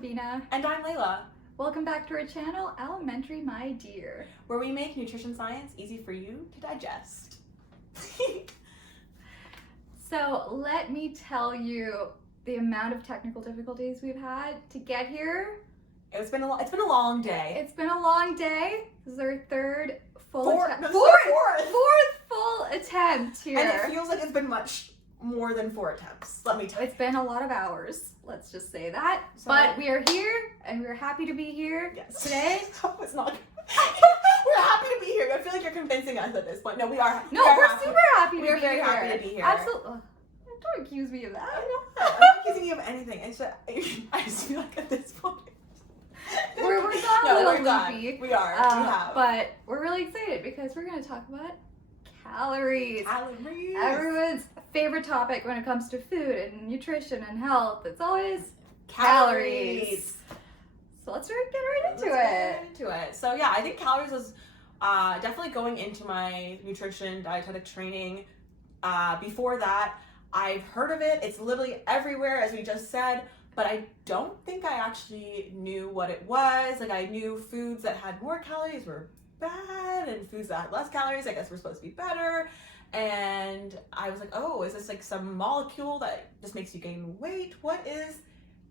Rubina. And I'm Layla. Welcome back to our channel, Elementary My Dear, where we make nutrition science easy for you to digest. So let me tell you the amount of technical difficulties we've had to get here. It's been a long day. It's been a long day. This is our third full Fourth full attempt here. And it feels like it's been much more than 4 attempts. Let me tell you. It's been a lot of hours. Let's just say that. So, but we are here, and we're happy to be here today. No, it's not. We're happy to be here. I feel like you're convincing us at this point. No, we are. No, we're super happy to be here. We're very happy to be here. Absolutely. Don't accuse me of that. I know. I'm not accusing you of anything. It's just, I just feel like at this point. We're gone a little loopy. We are. We have. But we're really excited because we're going to talk about calories. Calories. Everyone's favorite topic when it comes to food and nutrition and health. It's always calories. So let's get right into it. So yeah, I think calories was definitely going into my nutrition dietetic training. Before that, I've heard of it. It's literally everywhere, as we just said, but I don't think I actually knew what it was. Like, I knew foods that had more calories were bad, and foods that had less calories, I guess, were supposed to be better. And I was like, oh, is this like some molecule that just makes you gain weight? What is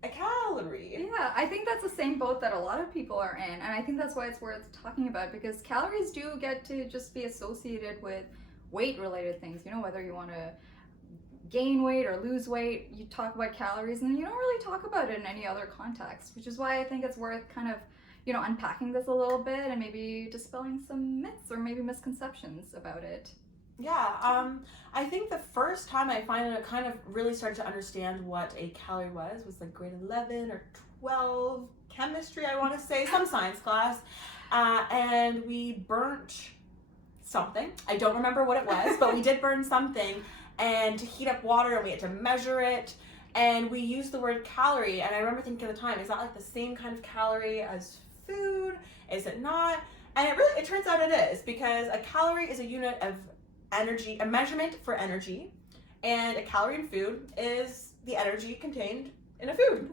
a calorie? Yeah, I think that's the same boat that a lot of people are in, and I think that's why it's worth talking about, because calories do get to just be associated with weight-related things. You know, whether you want to gain weight or lose weight, you talk about calories, and you don't really talk about it in any other context, which is why I think it's worth kind of, you know, unpacking this a little bit and maybe dispelling some myths or maybe misconceptions about it. Yeah, I think the first time I kind of really started to understand what a calorie was like grade 11 or 12 chemistry, I want to say, some science class, and we burnt something. I don't remember what it was, but we did burn something, and to heat up water, and we had to measure it, and we used the word calorie, and I remember thinking at the time, is that like the same kind of calorie as food? Is it not? And it turns out it is, because a calorie is a unit of energy, a measurement for energy, and a calorie in food is the energy contained in a food.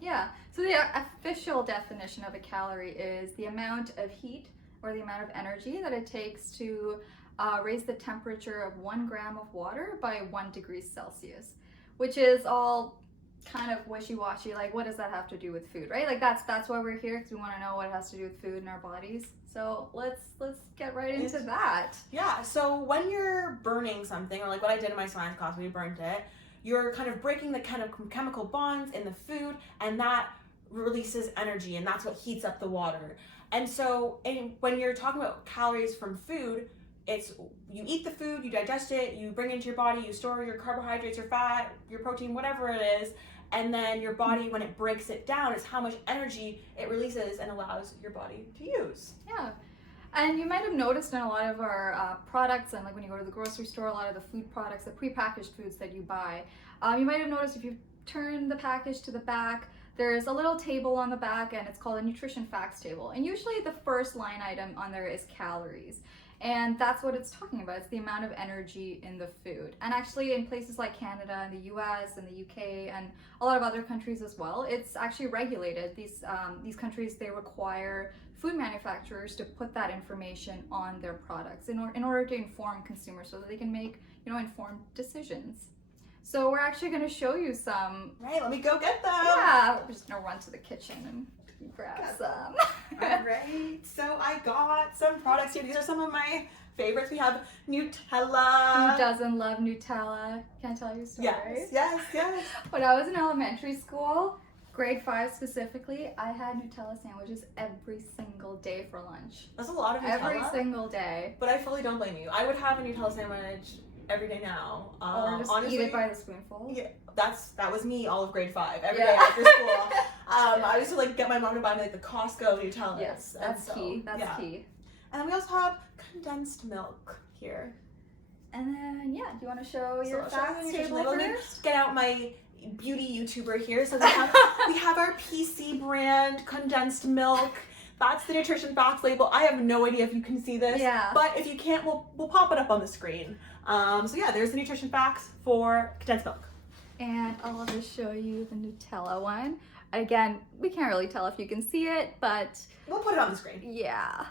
Yeah. So the official definition of a calorie is the amount of heat or the amount of energy that it takes to raise the temperature of 1 gram of water by 1 degree Celsius, which is all kind of wishy-washy. Like, what does that have to do with food, right? Like, that's why we're here, because we want to know what it has to do with food in our bodies. So let's get right into that. Yeah, so when you're burning something, or like what I did in my science class, we burnt it, you're kind of breaking the kind of chemical bonds in the food, and that releases energy, and that's what heats up the water. And so when you're talking about calories from food, it's you eat the food, you digest it, you bring it into your body, you store your carbohydrates, your fat, your protein, whatever it is, and then your body, when it breaks it down, is how much energy it releases and allows your body to use. Yeah. And you might have noticed in a lot of our products, and like when you go to the grocery store, a lot of the food products, the prepackaged foods that you buy, you might have noticed if you turn the package to the back, there's a little table on the back, and it's called a nutrition facts table. And usually the first line item on there is calories. And that's what it's talking about. It's the amount of energy in the food. And actually in places like Canada and the US and the UK and a lot of other countries as well, it's actually regulated. These countries, they require food manufacturers to put that information on their products in order to inform consumers so that they can make, you know, informed decisions. So we're actually going to show you some. Right, let me go get them. Yeah, we're just going to run to the kitchen and grab some. All right, so I got some products here. These are some of my favorites. We have Nutella. Who doesn't love Nutella? Can I tell you a story? Yes. When I was in elementary school, grade 5 specifically, I had Nutella sandwiches every single day for lunch. That's a lot of Nutella. Every single day. But I fully don't blame you. I would have a Nutella sandwich every day now. Or just honestly, eat it by the spoonful. Yeah, that was me all of grade 5. Every day after school. I used to like get my mom to buy me like the Costco Nutellas. Yes, that's key. That's key. And then we also have condensed milk here. And then do you want to show your facts table first? Get out my beauty YouTuber here. So we have our PC brand condensed milk. That's the nutrition facts label. I have no idea if you can see this. Yeah. But if you can't, we'll pop it up on the screen. So yeah, there's the nutrition facts for condensed milk. And I'll just show you the Nutella one. Again, we can't really tell if you can see it, but We'll put it on the screen. yeah.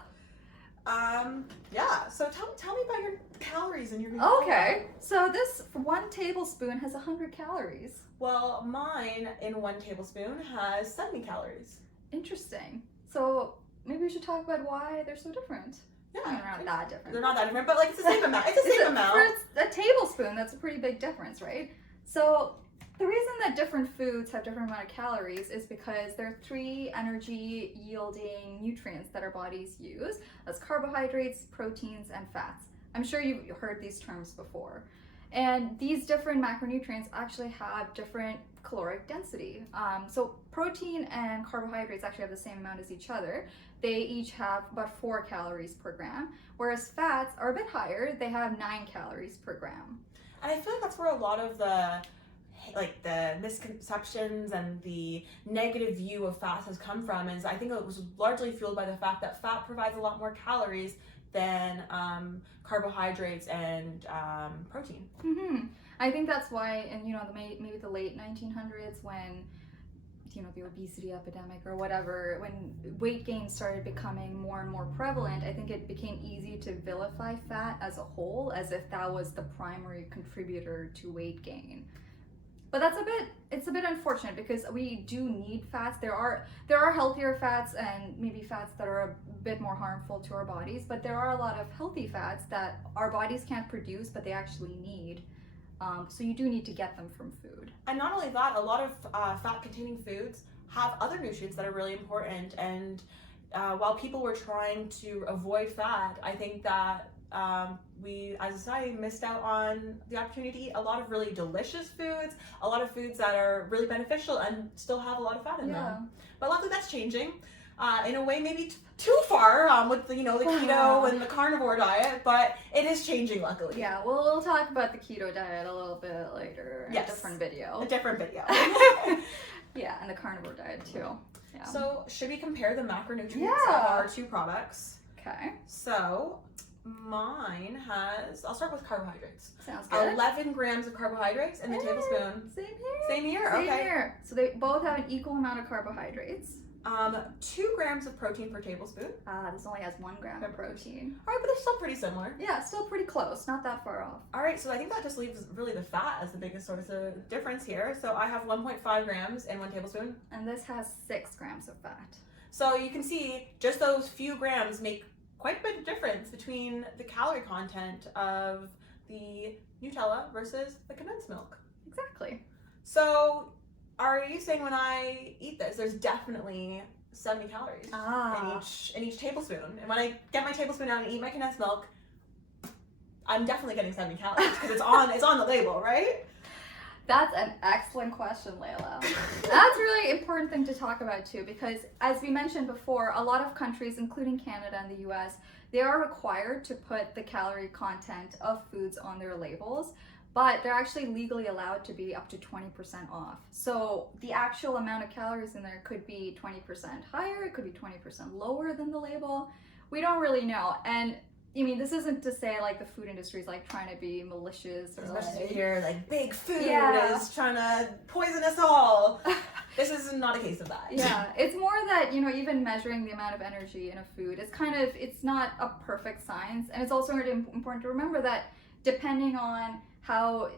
Yeah. So tell me about your calories and your Nutella. Okay, so this 1 tablespoon has 100 calories. Well, mine in 1 tablespoon has 70 calories. Interesting. So maybe we should talk about why they're so different. Yeah. I mean, they're not that different. They're not that different, but like it's the same amount. It's the same amount. For a tablespoon, that's a pretty big difference, right? So the reason that different foods have different amount of calories is because there are 3 energy yielding nutrients that our bodies use. That's carbohydrates, proteins, and fats. I'm sure you've heard these terms before. And these different macronutrients actually have different caloric density. So protein and carbohydrates actually have the same amount as each other. They each have about 4 calories per gram, whereas fats are a bit higher. They have 9 calories per gram. And I feel like that's where a lot of the misconceptions and the negative view of fats has come from, is I think it was largely fueled by the fact that fat provides a lot more calories than carbohydrates and protein. Mm-hmm. I think that's why, in maybe the late 1900s, when the obesity epidemic or whatever, when weight gain started becoming more and more prevalent, I think it became easy to vilify fat as a whole, as if that was the primary contributor to weight gain. But it's a bit unfortunate, because we do need fats. There are healthier fats and maybe fats that are a bit more harmful to our bodies, but there are a lot of healthy fats that our bodies can't produce, but they actually need. So you do need to get them from food. And not only that, a lot of fat-containing foods have other nutrients that are really important. And while people were trying to avoid fat, I think that we as a society missed out on the opportunity to eat a lot of really delicious foods, a lot of foods that are really beneficial and still have a lot of fat in them. But luckily that's changing. In a way maybe too far with the keto and the carnivore diet, but it is changing luckily. Yeah, we'll talk about the keto diet a little bit later in a different video. A different video. Yeah, and the carnivore diet too. Yeah. So should we compare the macronutrients of our 2 products? Okay. So mine has, I'll start with carbohydrates. Sounds good. 11 grams of carbohydrates in the tablespoon. Same here. Same here? Same Okay. here. So they both have an equal amount of carbohydrates. 2 grams of protein per tablespoon. This only has 1 gram of protein. All right, but they're still pretty similar. Yeah, still pretty close, not that far off. All right, so I think that just leaves really the fat as the biggest source of difference here. So I have 1.5 grams in 1 tablespoon. And this has 6 grams of fat. So you can see just those few grams make quite a bit of difference between the calorie content of the Nutella versus the condensed milk. Exactly. So are you saying when I eat this, there's definitely 70 calories in each tablespoon? And when I get my tablespoon out and eat my condensed milk, I'm definitely getting 70 calories because it's on the label, right? That's an excellent question, Layla. That's a really important thing to talk about too, because as we mentioned before, a lot of countries, including Canada and the US, they are required to put the calorie content of foods on their labels, but they're actually legally allowed to be up to 20% off. So the actual amount of calories in there could be 20% higher, it could be 20% lower than the label. We don't really know. And I mean, this isn't to say like the food industry is like trying to be malicious or as much as you like, hear like big food is trying to poison us all. This is not a case of that. Yeah, it's more that, even measuring the amount of energy in a food, it's not a perfect science. And it's also really important to remember that depending on how,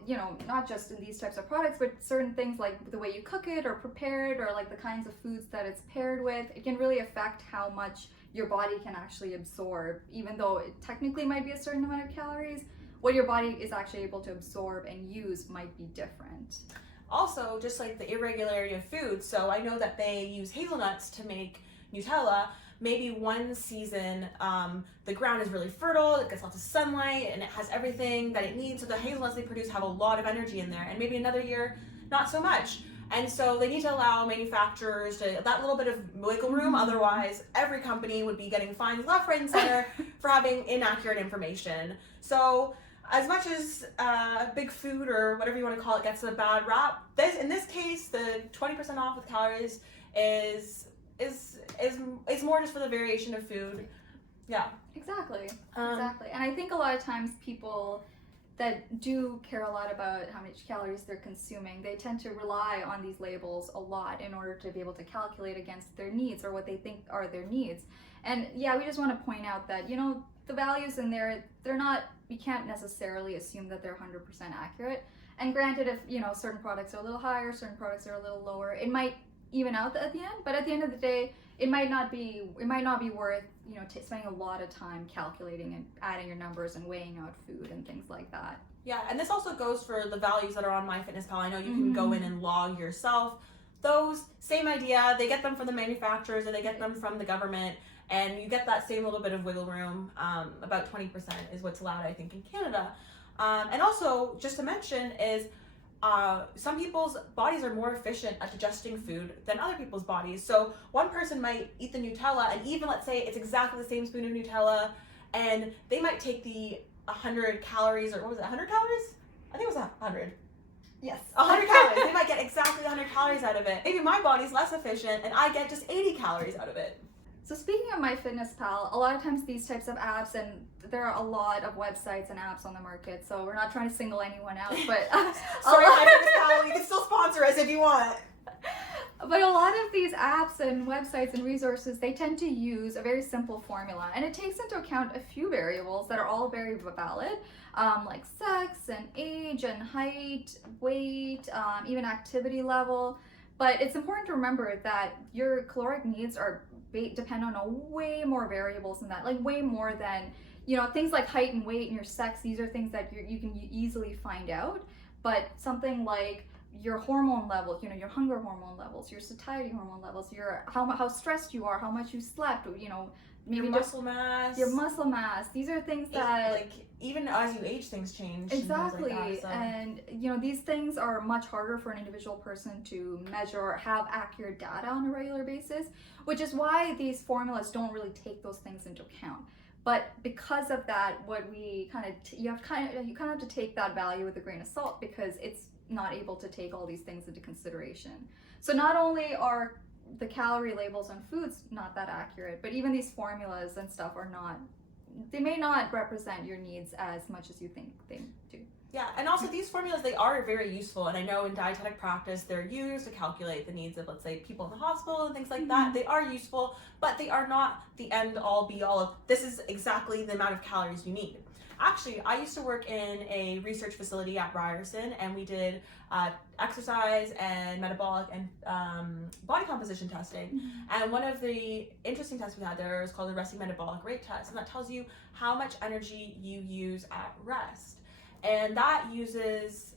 not just in these types of products, but certain things like the way you cook it or prepare it, or like the kinds of foods that it's paired with, it can really affect how much your body can actually absorb. Even though it technically might be a certain amount of calories, what your body is actually able to absorb and use might be different. Also, just like the irregularity of food, so I know that they use hazelnuts to make Nutella. Maybe one season the ground is really fertile, it gets lots of sunlight, and it has everything that it needs, so the hazelnuts they produce have a lot of energy in there. And maybe another year, not so much. And so they need to allow manufacturers to that little bit of wiggle room, otherwise every company would be getting fines left, right, and center for having inaccurate information. So as much as big food or whatever you want to call it gets a bad rap, in this case, the 20% off with calories is more just for the variation of food. Yeah. Exactly. And I think a lot of times people, that do care a lot about how much calories they're consuming, they tend to rely on these labels a lot in order to be able to calculate against their needs or what they think are their needs. And yeah, we just want to point out that, the values in there, they're not, you can't necessarily assume that they're 100% accurate. And granted, if, certain products are a little higher, certain products are a little lower, it might even out at the end, but at the end of the day, it might not be worth, spending a lot of time calculating and adding your numbers and weighing out food and things like that. Yeah, and this also goes for the values that are on MyFitnessPal. I know you can go in and log yourself. Those, same idea, they get them from the manufacturers or they get them from the government, and you get that same little bit of wiggle room. About 20% is what's allowed, I think, in Canada. And also, just to mention, is some people's bodies are more efficient at digesting food than other people's bodies. So one person might eat the Nutella, and even let's say it's exactly the same spoon of Nutella, and they might take the 100 calories, or what was it, 100 calories? I think it was 100. Yes. 100 calories. They might get exactly 100 calories out of it. Maybe my body's less efficient, and I get just 80 calories out of it. So speaking of MyFitnessPal, a lot of times these types of apps, and there are a lot of websites and apps on the market, so we're not trying to single anyone out, but sorry, MyFitnessPal, you can still sponsor us if you want. But a lot of these apps and websites and resources, they tend to use a very simple formula, and it takes into account a few variables that are all very valid, like sex and age and height, weight, even activity level. But it's important to remember that your caloric needs depend on way more variables than that, like way more than, things like height and weight and your sex. These are things that you can easily find out, but something like your hormone levels, your hunger hormone levels, your satiety hormone levels, your how stressed you are, how much you slept, maybe your muscle mass. Your muscle mass. These are things that, like, even as you age, things change. Exactly. And things like that, so. And these things are much harder for an individual person to measure or have accurate data on a regular basis, which is why these formulas don't really take those things into account. But because of that, you kind of have to take that value with a grain of salt, because it's not able to take all these things into consideration. So not only are the calorie labels on foods not that accurate, but even these formulas and stuff they may not represent your needs as much as you think they do. Yeah, and also these formulas, they are very useful, and I know in dietetic practice they're used to calculate the needs of, let's say, people in the hospital and things like that. They are useful, but they are not the end all be all of this is exactly the amount of calories you need. Actually, I used to work in a research facility at Ryerson, and we did exercise and metabolic and body composition testing. And one of the interesting tests we had there was called the resting metabolic rate test, and that tells you how much energy you use at rest. And that uses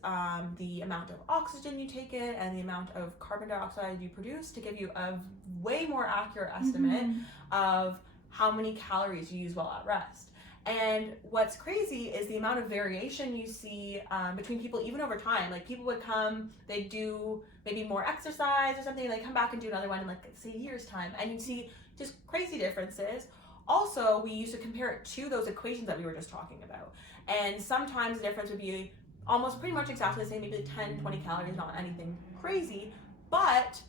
the amount of oxygen you take in and the amount of carbon dioxide you produce to give you a way more accurate estimate of how many calories you use while at rest. And what's crazy is the amount of variation you see between people, even over time. Like, people would come, they'd do maybe more exercise or something, and they'd come back and do another one in, like, say, a year's time, and you'd see just crazy differences. Also, we used to compare it to those equations that we were just talking about. And sometimes the difference would be almost pretty much exactly the same, maybe 10, 20 calories, not anything crazy. But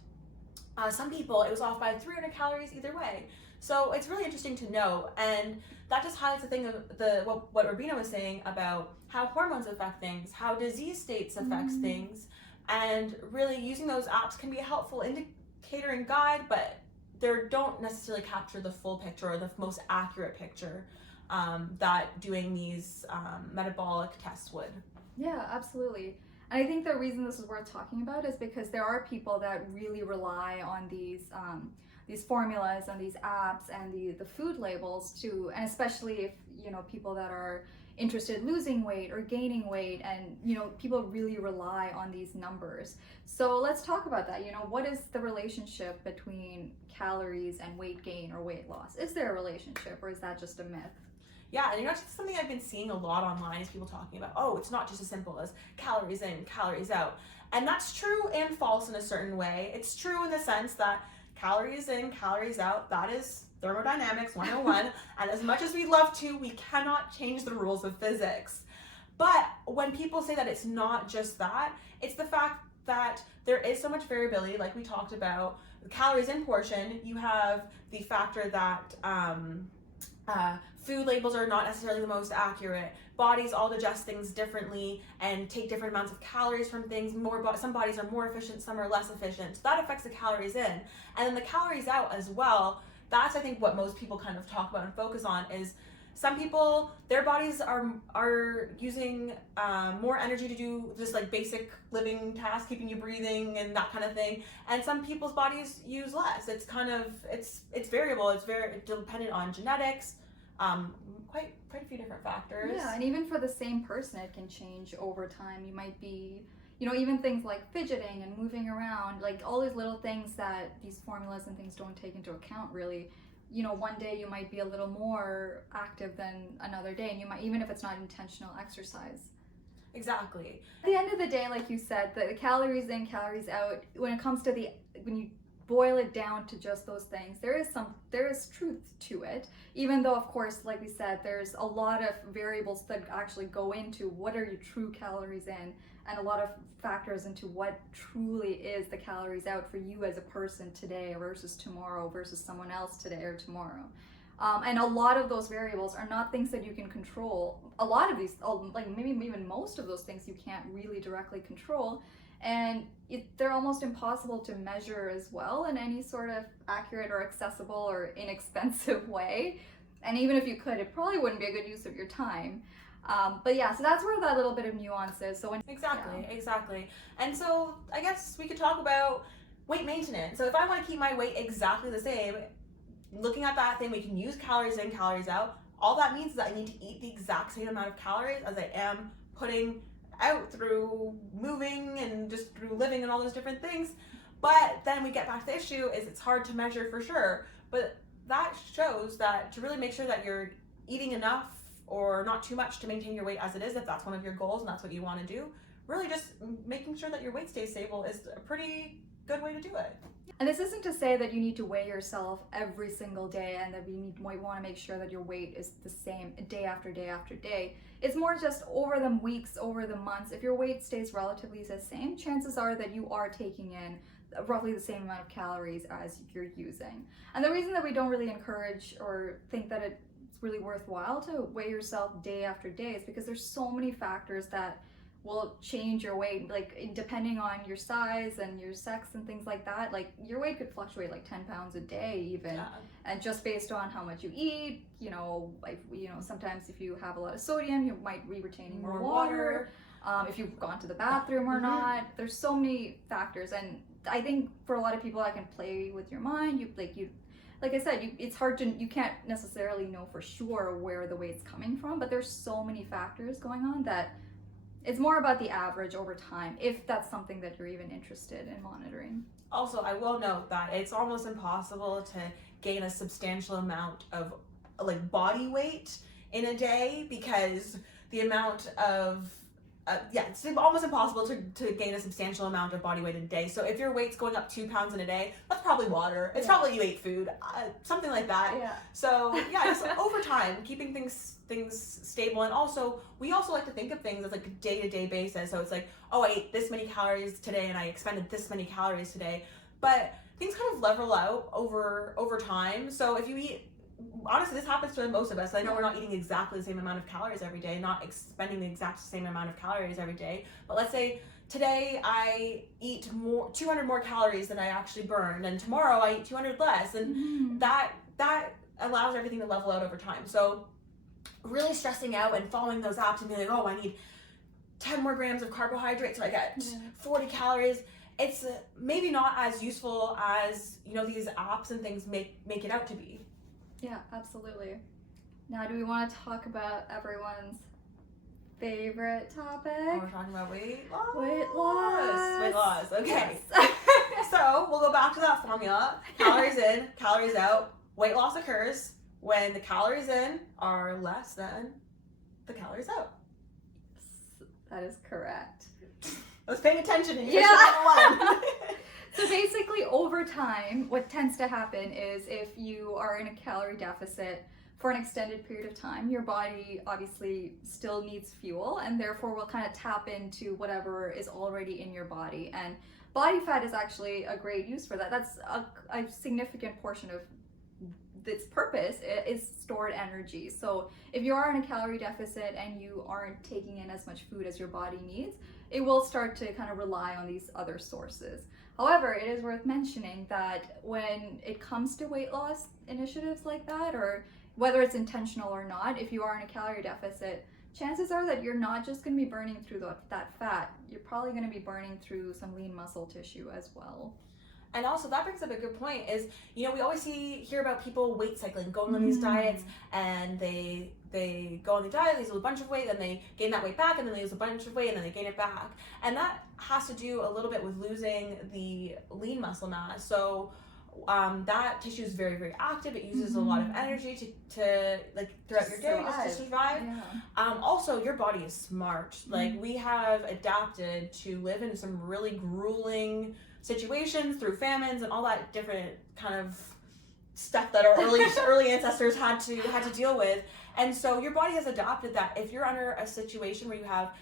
some people, it was off by 300 calories either way. So it's really interesting to know, and that just highlights the thing of what Rubina was saying about how hormones affect things, how disease states affects things, and really using those apps can be a helpful indicator and guide, but they don't necessarily capture the full picture or the most accurate picture that doing these metabolic tests would. Yeah, absolutely. And I think the reason this is worth talking about is because there are people that really rely on these formulas and these apps and the food labels and especially if people that are interested in losing weight or gaining weight, and people really rely on these numbers. So let's talk about that. What is the relationship between calories and weight gain or weight loss? Is there a relationship, or is that just a myth? Yeah, and it's something I've been seeing a lot online is people talking about, oh, it's not just as simple as calories in, calories out. And that's true and false in a certain way. It's true in the sense that calories in, calories out, that is thermodynamics 101. And as much as we'd love to, we cannot change the rules of physics. But when people say that it's not just that, it's the fact that there is so much variability, like we talked about. The calories in portion, you have the factor that Food labels are not necessarily the most accurate. Bodies all digest things differently and take different amounts of calories from things. Some bodies are more efficient, some are less efficient. So that affects the calories in. And then the calories out as well. That's, I think, what most people kind of talk about and focus on is some people, their bodies are using more energy to do just like basic living tasks, keeping you breathing and that kind of thing. And some people's bodies use less. It's kind of, it's variable. It's very dependent on genetics, quite a few different factors. Yeah, and even for the same person, it can change over time. You might be, you know, even things like fidgeting and moving around, like all these little things that these formulas and things don't take into account really. You know, one day you might be a little more active than another day, and you might, even if it's not intentional exercise. Exactly. At the end of the day, like you said, the calories in, calories out, when it comes to when you boil it down to just those things, there is truth to it, even though, of course, like we said, there's a lot of variables that actually go into what are your true calories in, and a lot of factors into what truly is the calories out for you as a person today versus tomorrow versus someone else today or tomorrow. And a lot of those variables are not things that you can control. A lot of these, like maybe even most of those things, you can't really directly control. And they're almost impossible to measure as well in any sort of accurate or accessible or inexpensive way. And even if you could, it probably wouldn't be a good use of your time. But yeah, so that's where that little bit of nuance is. So Exactly. And so I guess we could talk about weight maintenance. So if I want to keep my weight exactly the same, looking at that thing, we can use calories in, calories out. All that means is that I need to eat the exact same amount of calories as I am putting out through moving and just through living and all those different things. But then we get back to the issue is it's hard to measure for sure. But that shows that to really make sure that you're eating enough or not too much to maintain your weight as it is, if that's one of your goals and that's what you want to do, really just making sure that your weight stays stable is a pretty good way to do it. And this isn't to say that you need to weigh yourself every single day and that you want to make sure that your weight is the same day after day after day. It's more just over the weeks, over the months. If your weight stays relatively the same, chances are that you are taking in roughly the same amount of calories as you're using. And the reason that we don't really encourage or think that it's really worthwhile to weigh yourself day after day is because there's so many factors that will change your weight, like depending on your size and your sex and things like that. Like your weight could fluctuate like 10 pounds a day even, and just based on how much you eat, sometimes if you have a lot of sodium, you might be retaining more water. If you've gone to the bathroom or not. There's so many factors, and I think for a lot of people that can play with your mind, like I said, it's hard to, you can't necessarily know for sure where the weight's coming from, but there's so many factors going on that it's more about the average over time, if that's something that you're even interested in monitoring. Also, I will note that it's almost impossible to gain a substantial amount of like body weight in a day because the amount of it's almost impossible to gain a substantial amount of body weight in a day. So if your weight's going up 2 pounds in a day, that's probably water. It's probably you ate food, something like that. Yeah. So just over time, keeping things stable. And also, we also like to think of things as like a day-to-day basis. So it's like, oh, I ate this many calories today and I expended this many calories today. But things kind of level out over time. So if you eat, honestly, this happens to most of us. I know we're not eating exactly the same amount of calories every day, not expending the exact same amount of calories every day. But let's say today I eat 200 more calories than I actually burned, and tomorrow I eat 200 less, and that allows everything to level out over time. So really stressing out and following those apps and being like, oh, I need 10 more grams of carbohydrates so I get 40 calories. It's maybe not as useful as these apps and things make it out to be. Yeah, absolutely. Now, do we want to talk about everyone's favorite topic? Oh, we're talking about weight loss. Weight loss. Okay. Yes. So we'll go back to that formula. Calories in, calories out. Weight loss occurs when the calories in are less than the calories out. That is correct. I was paying attention in nutrition 101. So basically, over time, what tends to happen is if you are in a calorie deficit for an extended period of time, your body obviously still needs fuel, and therefore will kind of tap into whatever is already in your body. And body fat is actually a great use for that. That's a significant portion of its purpose is stored energy. So if you are in a calorie deficit and you aren't taking in as much food as your body needs, it will start to kind of rely on these other sources. However, it is worth mentioning that when it comes to weight loss initiatives like that, or whether it's intentional or not, if you are in a calorie deficit, chances are that you're not just going to be burning through that fat. You're probably going to be burning through some lean muscle tissue as well. And also that brings up a good point is, we always hear about people weight cycling, going on these diets, and they go on the diet, they lose a bunch of weight, then they gain that weight back, and then they lose a bunch of weight, and then they gain it back. And that has to do a little bit with losing the lean muscle mass. So that tissue is very, very active. It uses a lot of energy to like throughout your day just to survive. Yeah. Also, your body is smart. Like we have adapted to live in some really grueling situations through famines and all that different kind of stuff that our early ancestors had to deal with. And so your body has adopted that. If you're under a situation where you have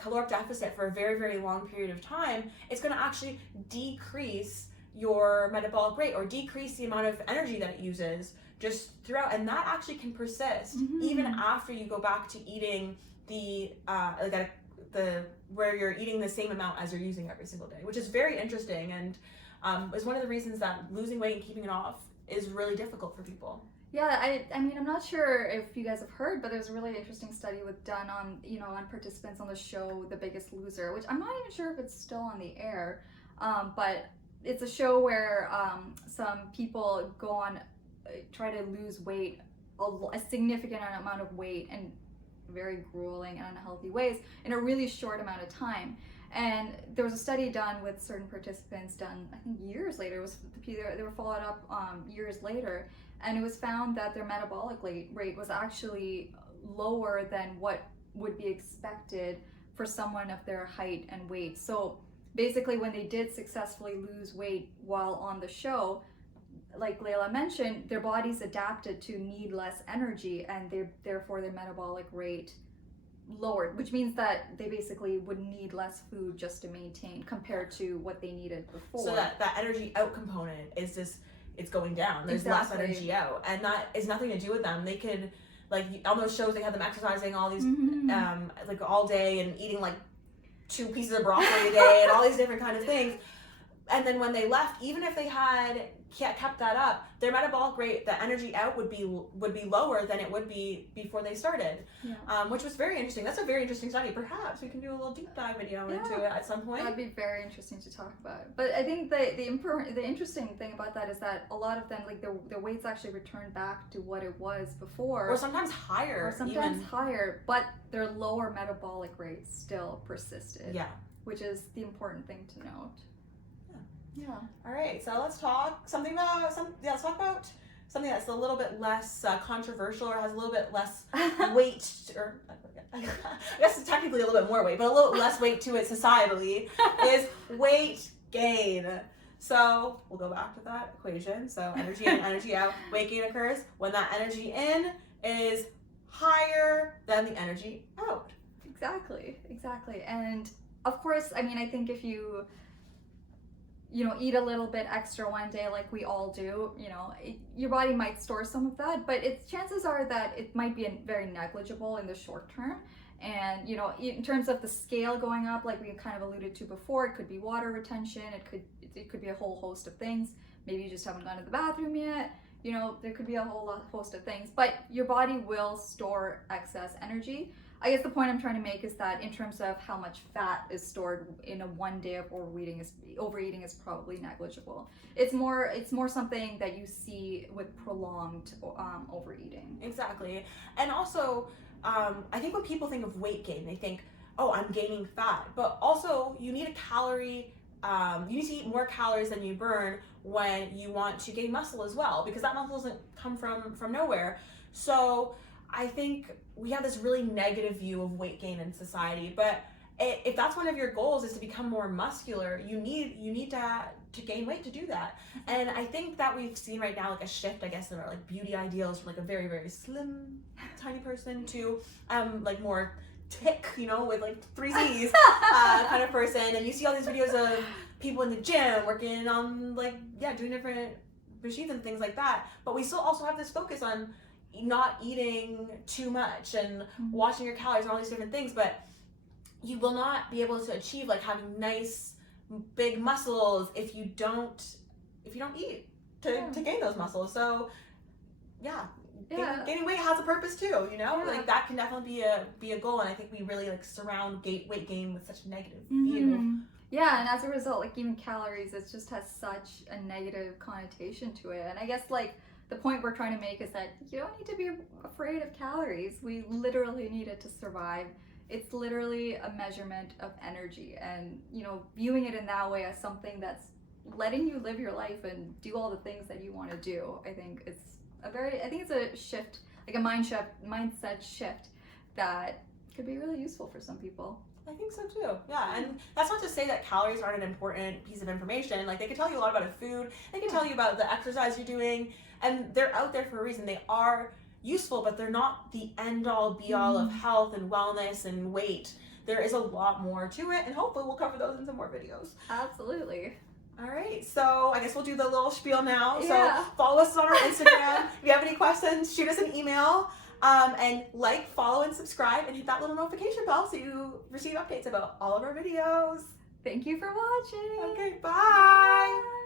caloric deficit for a very, very long period of time, it's going to actually decrease your metabolic rate or decrease the amount of energy that it uses just throughout. And that actually can persist even after you go back to eating where you're eating the same amount as you're using every single day, which is very interesting, and is one of the reasons that losing weight and keeping it off is really difficult for people. Yeah, I mean, I'm not sure if you guys have heard, but there's a really interesting study done on participants on the show The Biggest Loser, which I'm not even sure if it's still on the air, but it's a show where some people go on, try to lose weight, a significant amount of weight, and very grueling and unhealthy ways in a really short amount of time. And there was a study done with certain participants done, I think, years later. They were followed up years later, and it was found that their metabolic rate was actually lower than what would be expected for someone of their height and weight. So basically, when they did successfully lose weight while on the show, like Layla mentioned, their bodies adapted to need less energy, and therefore their metabolic rate lowered, which means that they basically would need less food just to maintain compared to what they needed before. So that energy out component is just, it's going down. There's less energy out, and that is nothing to do with them. They could, like on those shows, they had them exercising all these like all day and eating like 2 pieces of broccoli a day and all these different kind of things. And then when they left, even if they had kept that up, their metabolic rate, the energy out would be lower than it would be before they started, which was very interesting. That's a very interesting study. Perhaps we can do a little deep dive video into it at some point. That'd be very interesting to talk about. But I think the interesting thing about that is that a lot of them, like their weights actually returned back to what it was before, or sometimes higher, higher, but their lower metabolic rate still persisted. Yeah, which is the important thing to note. Yeah. All right. So let's talk let's talk about something that's a little bit less controversial, or has a little bit less weight, or I guess it's technically a little bit more weight, but a little less weight to it societally, is weight gain. So we'll go back to that equation. So energy in, energy out. Weight gain occurs when that energy in is higher than the energy out. Exactly. And of course, I mean, I think if you eat a little bit extra one day, like we all do, your body might store some of that, but chances are that it might be very negligible in the short term. And, in terms of the scale going up, like we kind of alluded to before, it could be water retention. It could be a whole host of things. Maybe you just haven't gone to the bathroom yet. There could be a whole host of things, but your body will store excess energy. I guess the point I'm trying to make is that in terms of how much fat is stored in a one day of overeating is probably negligible. It's more something that you see with prolonged overeating. Exactly. And also, I think when people think of weight gain, they think, oh, I'm gaining fat. But also, you need you need to eat more calories than you burn when you want to gain muscle as well, because that muscle doesn't come from nowhere. So I think we have this really negative view of weight gain in society, but if that's one of your goals, is to become more muscular, you need to gain weight to do that. And I think that we've seen right now like a shift, I guess, in our like beauty ideals from like a very, very slim, tiny person to like more thick, with like 3 Z's kind of person. And you see all these videos of people in the gym working on doing different machines and things like that, but we still also have this focus on not eating too much and watching your calories and all these different things, but you will not be able to achieve like having nice big muscles if you don't eat to gain those muscles. So gaining weight has a purpose too, you know? Like that can definitely be a goal, and I think we really like surround weight gain with such a negative view. Yeah, and as a result, like even calories, it just has such a negative connotation to it. And I guess like the point we're trying to make is that you don't need to be afraid of calories. We literally need it to survive. It's literally a measurement of energy, and you know, viewing it in that way as something that's letting you live your life and do all the things that you want to do. I think it's a shift, like a mindset shift that could be really useful for some people. I think so too. Yeah, and that's not to say that calories aren't an important piece of information. Like they can tell you a lot about a food, they can tell you about the exercise you're doing, and they're out there for a reason. They are useful, but they're not the end all be all of health and wellness and weight. There is a lot more to it, and hopefully we'll cover those in some more videos. Absolutely. All right, so I guess we'll do the little spiel now. Yeah. So follow us on our Instagram. If you have any questions, shoot us an email. And like, follow, and subscribe, and hit that little notification bell so you receive updates about all of our videos. Thank you for watching. Okay, bye. Bye.